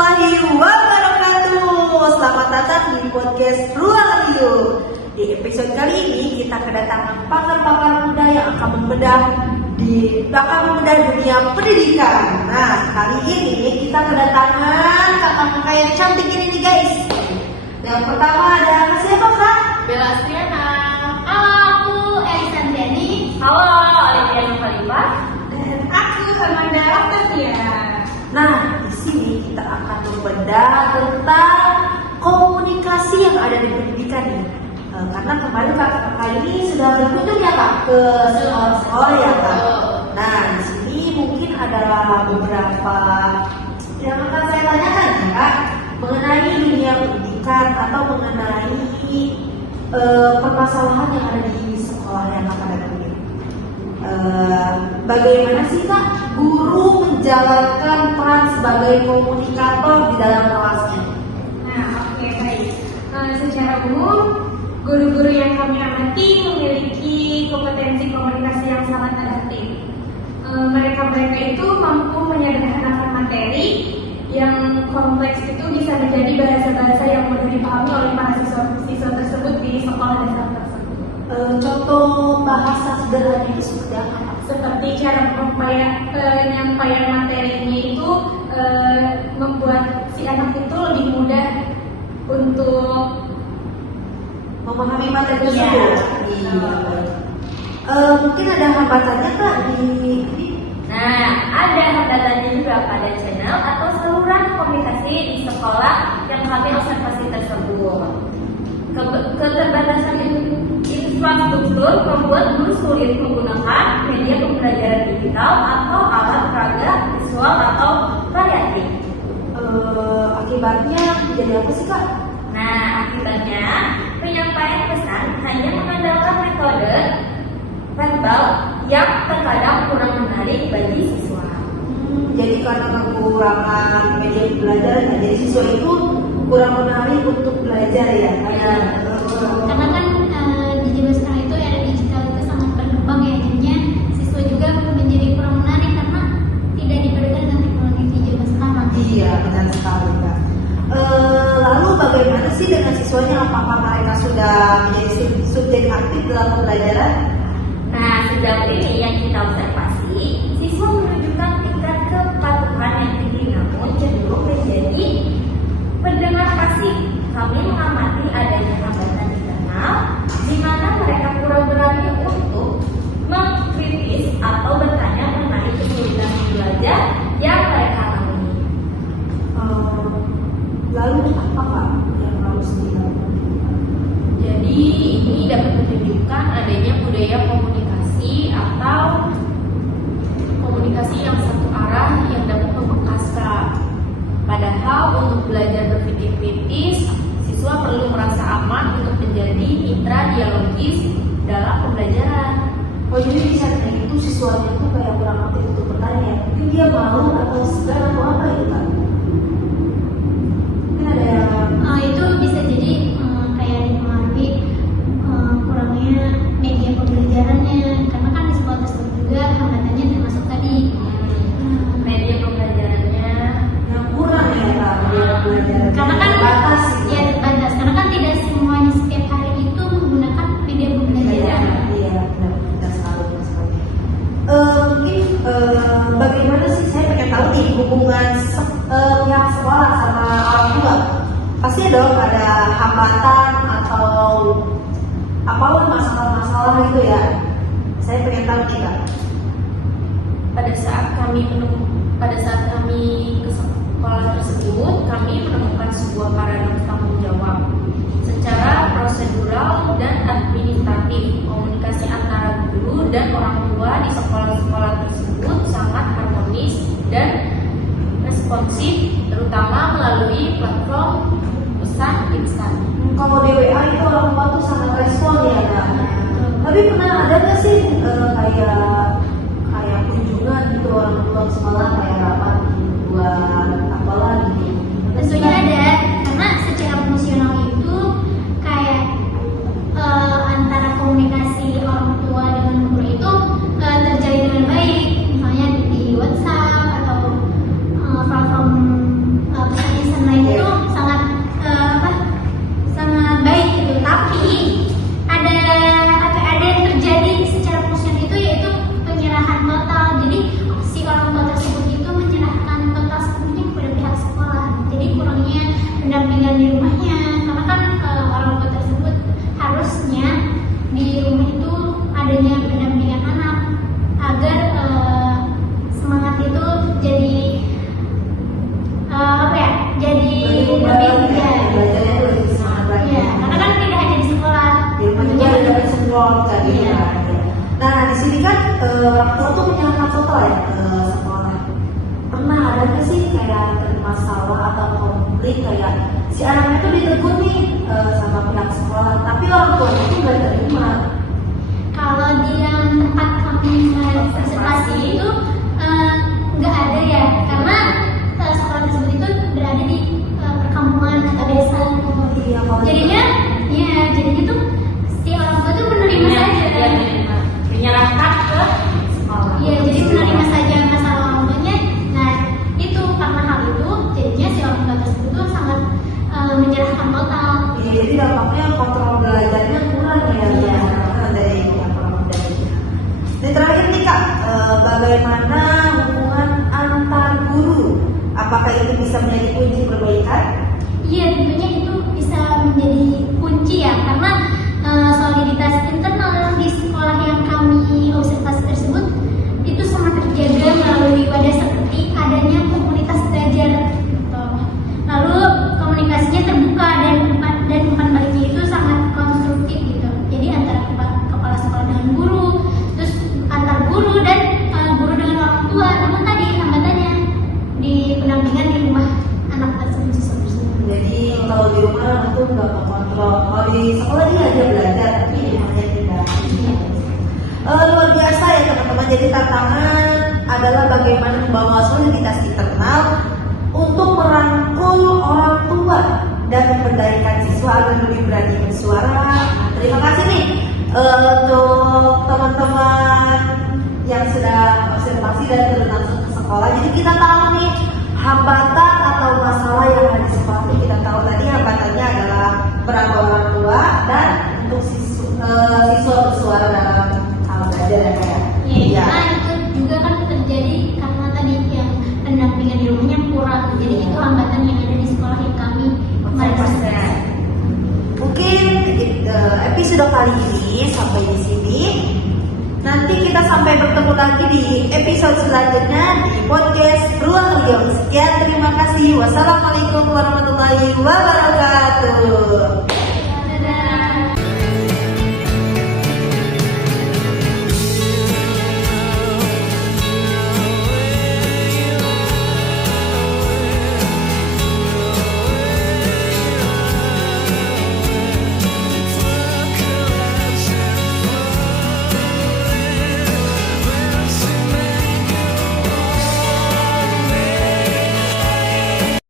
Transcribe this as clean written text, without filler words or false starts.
warahmatullahi wabarakatuh. Selamat datang di podcast Ruang Radio. Di episode kali ini kita kedatangan pakar-pakar muda yang akan membedah dunia pendidikan. Nah, kali ini kita kedatangan kakak-kakak yang cantik ini nih guys. Yang pertama ada siapa kak? Bella Astriana. Halo, aku Elisantiani. Halo, Olivia Nufalifah. Dan aku Amanda Octavia. Nah, di sini kita akan membedah tentang komunikasi yang ada di pendidikan nih. Karena kemarin kakak-kakak ini sudah berkunjung ya kak ke sekolah ya kak. Nah, di sini mungkin ada beberapa yang akan saya tanyakan ya kak mengenai dunia pendidikan atau mengenai permasalahan yang ada di sekolah yang kakak datang. Bagaimana sih kak guru menjalankan peran sebagai komunikator di dalam kelasnya? Nah, oke, baik. Secara umum, guru-guru yang kami amati memiliki kompetensi komunikasi yang sangat adaptif. Mereka itu mampu menyederhanakan materi yang kompleks itu bisa menjadi bahasa-bahasa yang mudah dipahami oleh para siswa tersebut di sekolah dasar tersebut. Contoh bahasa sederhana itu seperti apa? Seperti cara penyampaian materinya itu membuat si anak itu lebih mudah untuk Memahami materi tersebut. Mungkin ada hambatannya kak di Nah, ada hambatannya juga pada channel atau saluran komunikasi di sekolah yang kami observasi tersebut. Keterbatasan infrastruktur membuat guru sulit menggunakan media pembelajaran digital atau alat peraga visual atau variatif. Akibatnya jadi apa sih kak? Nah, akibatnya penyampaian pesan hanya mengandalkan metode verbal yang terkadang kurang menarik bagi siswa. Jadi karena kekurangan media pembelajaran, jadi siswa itu kurang menarik untuk belajar ya. Karena kan di zaman sekarang itu era digital itu sangat berkembang ya, jadinya siswa juga menjadi kurang menarik karena tidak diberikan dengan teknologi di zaman sekarang. Iya, benar sekali kak. Lalu bagaimana sih dengan siswanya? Apakah mereka sudah menjadi subjek aktif dalam pembelajaran? Nah, sejauh ini yang kita observasi, siswa menunjukkan tingkat kepatuhan yang tinggi namun cenderung menjadi pendengar pasif. Kami mengamati adanya hambatan internal di mana mereka kurang berani untuk mengkritis atau bertanya mengenai kesulitan belajar yang mereka alami. Lalu apa kak yang harus dilakukan? Jadi ini dapat menunjukkan adanya budaya komunikasi atau komunikasi yang satu arah yang dapat memekaskan. Padahal untuk belajar berpikir kritis, siswa perlu merasa aman untuk menjadi mitra dialogis dalam pembelajaran. Oh jadi di saat itu siswanya tuh kayak kurang aktif untuk bertanya. Mungkin dia malu atau segan atau apa itu kan? Mungkin ada yang Itu bisa jadi kayak dipengaruhi kurangnya media pembelajarannya, karena kan di sekolah tersebut juga hambatannya termasuk tadi. Media pembelajarannya yang kurang ya kak media pembelajaran. Karena kan terbatas. ya terbatas, karena kan tidak semuanya setiap hari itu menggunakan media pembelajaran. Iya, benar sekali. Mungkin bagaimana sih saya pengen tahu nih hubungan pihak sekolah sama orang tua. Pasti dong ada hambatan atau apalah masalah-masalah gitu ya. Saya pengen tahu nih kak. pada saat kami ke sekolah tersebut, kami menemukan sebuah paradigma tanggung jawab secara prosedural dan administratif. Komunikasi antara guru dan orang tua di sekolah-sekolah tersebut sangat harmonis dan responsif, terutama melalui platform pesan instan. Kalau di WA itu orang tua tuh sangat respon ya kak. Tapi pernah ada nggak sih kayak kunjungan gitu orang tua ke sekolah kayak rapat buat apalah gitu? Tentunya ada, karena secara emosional itu kayak antara komunikasi orang tua dengan guru itu terjalin dengan baik, misalnya di WhatsApp atau platform pesan semprot kan gitu Iya. kan. Nah di sini kan orang tua tuh menyerahkan contoh ya ke sekolah. Pernah ada nggak sih kayak masalah atau konflik kayak si anaknya tuh ditegur nih sama pihak sekolah, tapi orang tuanya tuh nggak terima. Kalau di yang tempat kami observasi itu nggak ada ya, karena sekolah tersebut itu berada di perkampungan atau desa. Iya, kalau Jadinya, ya jadinya tuh si orang tua tuh menerima saja. Menyerahkan ke sekolah. Iya, jadi menerima saja masalah orang tuanya. Nah, itu karena hal itu, jadinya si orang tua tersebut tuh sangat menyerahkan total. iya, jadi dampaknya kontrol belajarnya kurang ya. Iya. Dari pihak orang tua. Dan terakhir nih Kak, bagaimana hubungan antar guru? Apakah itu bisa menjadi kunci perbaikan? Iya, tentunya itu bisa menjadi kunci ya, karena soliditas internal di sekolah yang kami observasi tersebut itu sangat terjaga melalui wadah seperti adanya komunitas belajar. Gitu. Lalu komunikasinya terbuka dan umpan baliknya itu sangat konstruktif gitu. Jadi antara kepala sekolah dengan guru, terus antar guru dan guru dengan orang tua. Namun tadi hambatannya di pendampingan di rumah anak tersebut, siswa tersebut. Jadi kalau di rumah anak tuh nggak kontrol. Kalau di sekolah dia aja belajar, tapi di rumahnya tidak. Luar biasa ya teman-teman. Jadi tantangan adalah bagaimana membawa soliditas internal untuk merangkul orang tua dan memberdayakan siswa agar lebih berani bersuara. Terima kasih nih untuk teman-teman yang sudah observasi dan turun langsung ke sekolah. Jadi kita tahu nih hambatan atau masalah yang ada di sekolah itu, kita tahu tadi hambatannya adalah peran orang tua dan untuk siswa bersuara dalam hal belajar ya kayak. Iya, karena itu juga kan terjadi karena tadi yang pendampingan di rumahnya kurang. Jadi itu hambatan yang ada di sekolah yang kami observasi. Mungkin episode kali ini sampai di sini. Nanti kita sampai bertemu lagi di episode selanjutnya di podcast Ruang Riau. Sekian, terima kasih. Wassalamualaikum warahmatullahi wabarakatuh.